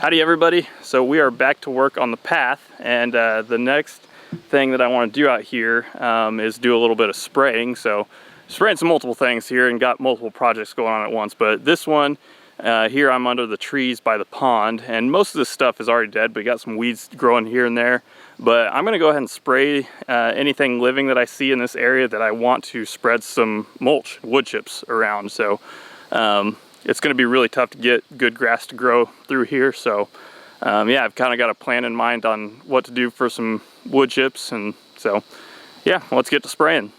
Howdy everybody. So we are back to work on the path, and the next thing that I want to do out here is do a little bit of spraying. So spraying some multiple things here and got multiple projects going on at once, but this one here I'm under the trees by the pond, and most of this stuff is already dead, but we got some weeds growing here and there. But I'm gonna go ahead and spray anything living that I see in this area that I want to spread some mulch, wood chips around. So it's going to be really tough to get good grass to grow through here. So yeah, I've kind of got a plan in mind on what to do for some wood chips. And so yeah, let's get to spraying.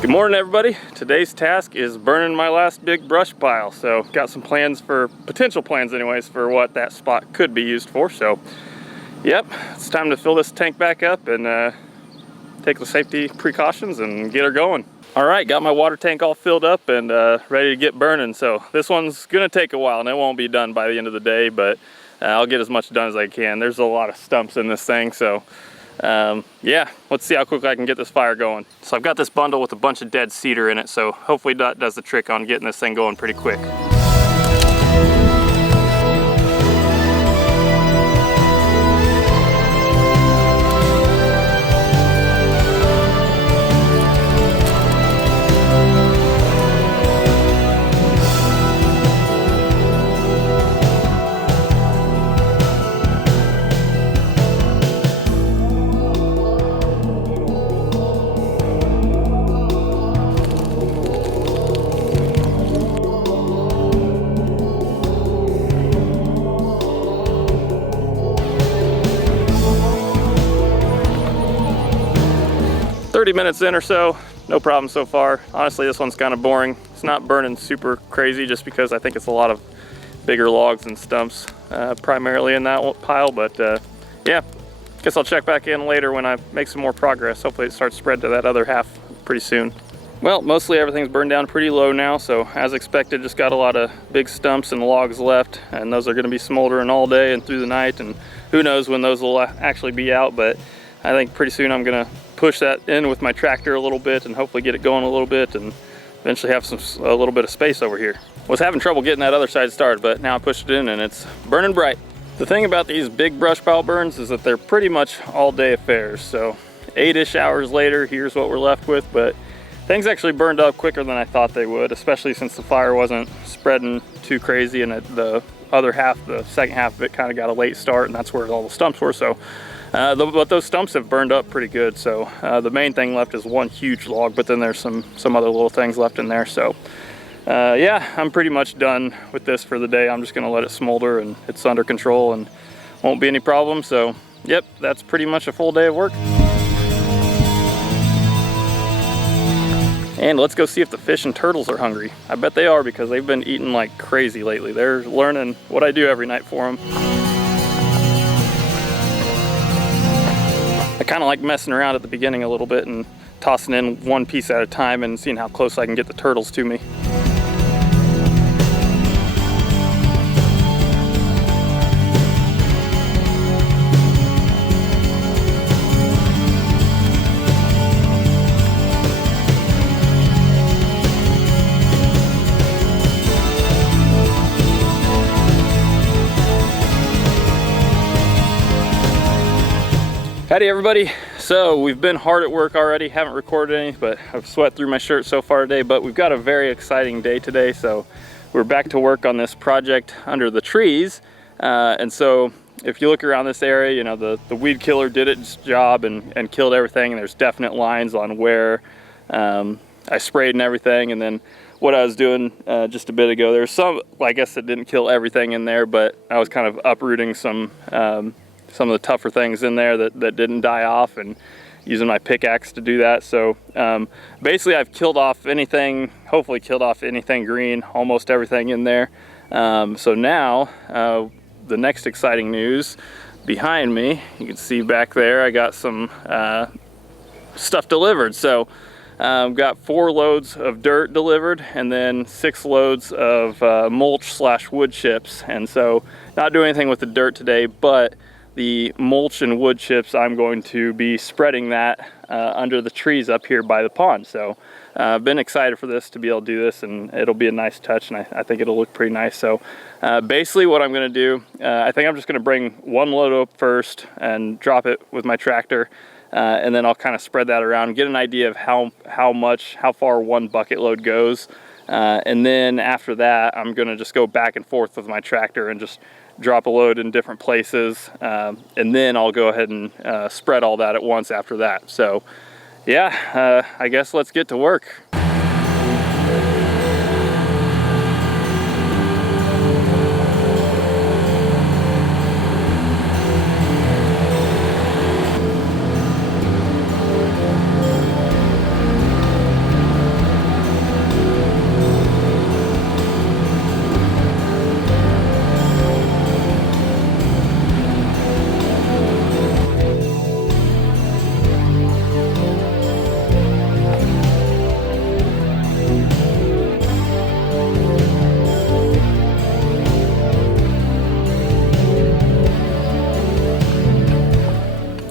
'Good morning everybody. Today's task is burning my last big brush pile. So got some plans, for potential plans anyways, for what that spot could be used for. So yep, it's time to fill this tank back up and take the safety precautions and get her going. All right, got my water tank all filled up and ready to get burning. So this one's gonna take a while and it won't be done by the end of the day, but I'll get as much done as I can. There's a lot of stumps in this thing, so yeah, let's see how quickly I can get this fire going. So I've got this bundle with a bunch of dead cedar in it, so hopefully that does the trick on getting this thing going pretty quick. 30 minutes in or so, no problem so far. Honestly, this one's kind of boring. It's not burning super crazy just because I think it's a lot of bigger logs and stumps primarily in that pile, but yeah, guess I'll check back in later when I make some more progress. Hopefully it starts to spread to that other half pretty soon. Well, mostly everything's burned down pretty low now, so as expected, just got a lot of big stumps and logs left, and those are going to be smoldering all day and through the night, and who knows when those will actually be out, but I think pretty soon I'm going to push that in with my tractor a little bit and hopefully get it going a little bit and eventually have a little bit of space over here. Was having trouble getting that other side started, but now I pushed it in and it's burning bright. The thing about these big brush pile burns is that they're pretty much all day affairs. So 8-ish hours later, here's what we're left with, but things actually burned up quicker than I thought they would, especially since the fire wasn't spreading too crazy, and the other half, the second half of it, kind of got a late start, and that's where all the stumps were. So but those stumps have burned up pretty good. So the main thing left is one huge log, but then there's some other little things left in there. So yeah, I'm pretty much done with this for the day. I'm just gonna let it smolder and it's under control and won't be any problem. So yep, that's pretty much a full day of work. And let's go see if the fish and turtles are hungry. I bet they are, because they've been eating like crazy lately. They're learning what I do every night for them. I kind of like messing around at the beginning a little bit and tossing in one piece at a time and seeing how close I can get the turtles to me. Howdy everybody. So we've been hard at work already, haven't recorded any, but I've sweat through my shirt so far today, but we've got a very exciting day today. So we're back to work on this project under the trees. And so if you look around this area, you know, the weed killer did its job and killed everything. And there's definite lines on where I sprayed and everything. And then what I was doing just a bit ago, there's some, well, I guess it didn't kill everything in there, but I was kind of uprooting some of the tougher things in there that didn't die off, and using my pickaxe to do that. So basically I've killed off anything, hopefully killed off anything green, almost everything in there. So now the next exciting news behind me, you can see back there, I got some stuff delivered. So got 4 loads of dirt delivered, and then 6 loads of mulch / wood chips. And so not doing anything with the dirt today, but the mulch and wood chips, I'm going to be spreading that under the trees up here by the pond. So I've been excited for this, to be able to do this, and it'll be a nice touch, and I think it'll look pretty nice. So basically what I'm going to do, I think I'm just going to bring 1 load up first and drop it with my tractor. And then I'll kind of spread that around, get an idea of how far 1 bucket load goes. And then after that, I'm gonna just go back and forth with my tractor and just drop a load in different places. And then I'll go ahead and spread all that at once after that. So yeah, I guess let's get to work.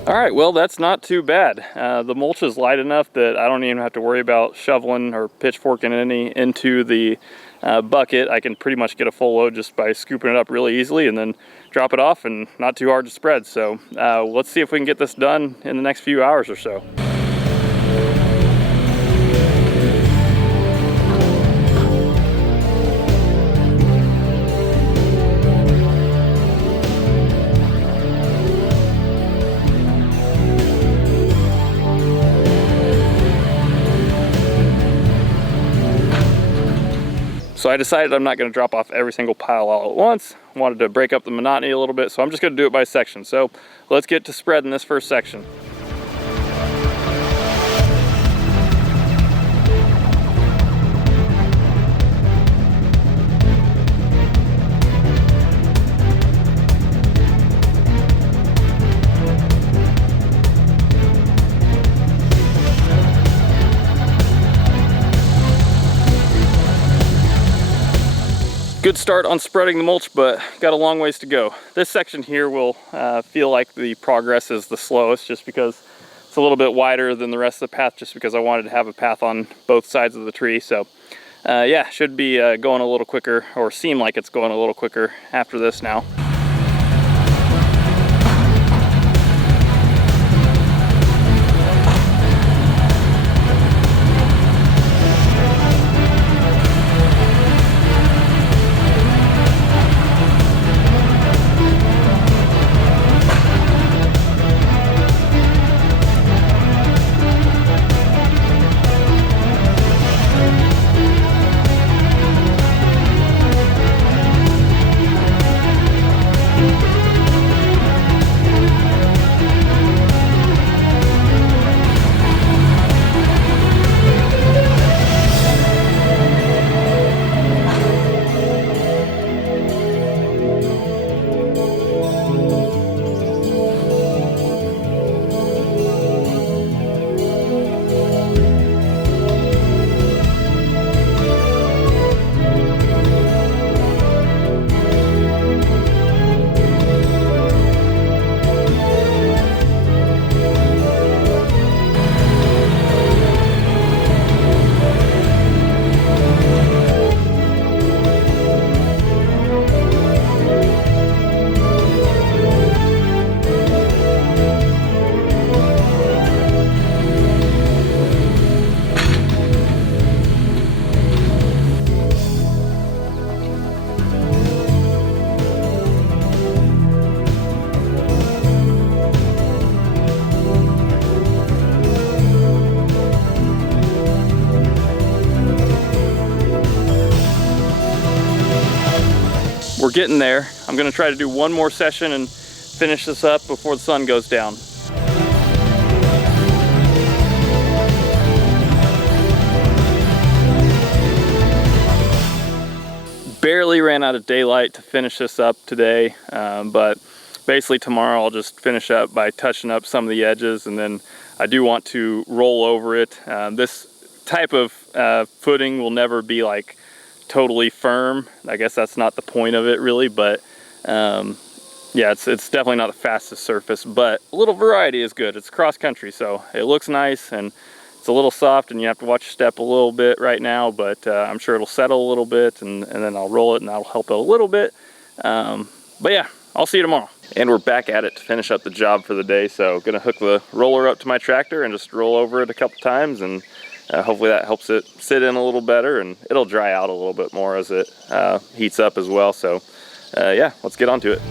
All right, well, that's not too bad. The mulch is light enough that I don't even have to worry about shoveling or pitchforking any into the bucket. I can pretty much get a full load just by scooping it up really easily and then drop it off, and not too hard to spread. So let's see if we can get this done in the next few hours or so. So I decided I'm not going to drop off every single pile all at once. I wanted to break up the monotony a little bit, so I'm just going to do it by section. So let's get to spreading this first section. Good start on spreading the mulch, but got a long ways to go. This section here will feel like the progress is the slowest, just because it's a little bit wider than the rest of the path, just because I wanted to have a path on both sides of the tree. So yeah, should be going a little quicker, or seem like it's going a little quicker after this now. we're getting there. I'm gonna try to do one more session and finish this up before the sun goes down. Barely ran out of daylight to finish this up today, but basically tomorrow I'll just finish up by touching up some of the edges, and then I do want to roll over it. This type of footing will never be like totally firm. I guess that's not the point of it really, but yeah, it's definitely not the fastest surface, but a little variety is good. It's cross country, so it looks nice, and it's a little soft, and you have to watch your step a little bit right now, but I'm sure it'll settle a little bit, and then I'll roll it, and that'll help it a little bit. But yeah, I'll see you tomorrow. And we're back at it to finish up the job for the day, so gonna hook the roller up to my tractor and just roll over it a couple times, and hopefully that helps it sit in a little better, and it'll dry out a little bit more as it heats up as well. So yeah, let's get on to it.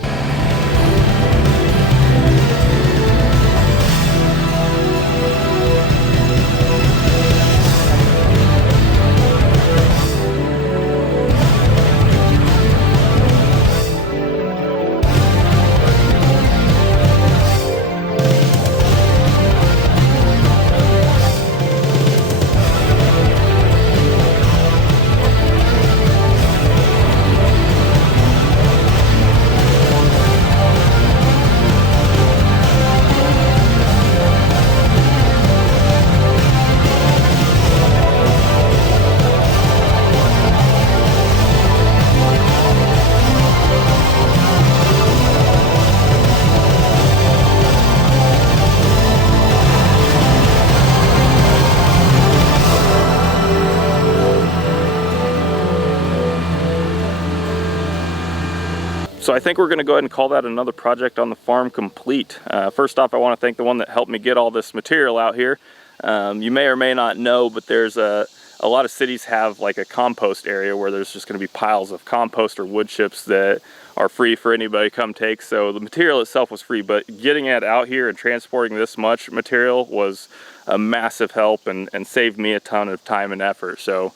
So I think we're going to go ahead and call that another project on the farm complete. First off, I want to thank the one that helped me get all this material out here. You may or may not know, but there's a lot of cities have like a compost area where there's just going to be piles of compost or wood chips that are free for anybody to come take. So the material itself was free, but getting it out here and transporting this much material was a massive help and saved me a ton of time and effort. So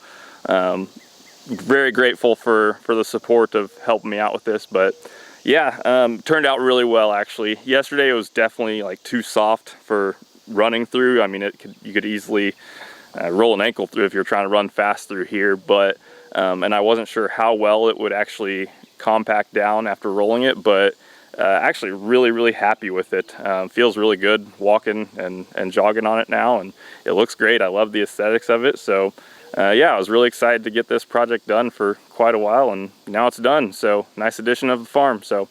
very grateful for the support of helping me out with this. But yeah, turned out really well actually. Yesterday it was definitely like too soft for running through. I mean, you could easily roll an ankle through if you're trying to run fast through here, but and I wasn't sure how well it would actually compact down after rolling it, but actually really happy with it. Feels really good walking and jogging on it now, and it looks great. I love the aesthetics of it. So yeah, I was really excited to get this project done for quite a while, and now it's done. So nice addition of the farm. So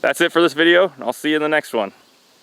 that's it for this video. I'll see you in the next one.